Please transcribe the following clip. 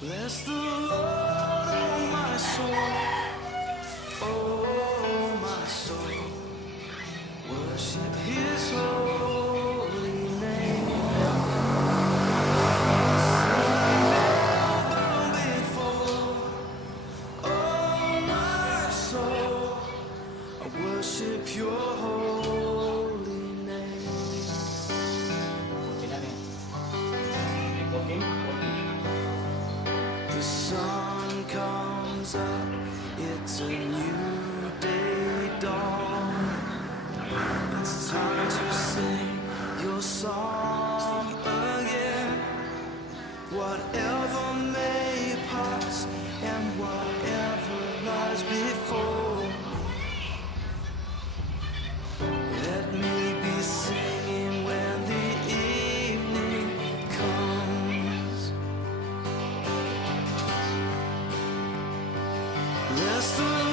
Bless the Lord, oh my soul, oh my soul. Worship His holy name. Never before, oh my soul, I worship Your holy name. The sun comes up, it's a new day dawn. It's time to sing your song again. Whatever may pass and whatever lies before, let me be singing when the evening comes. Bless the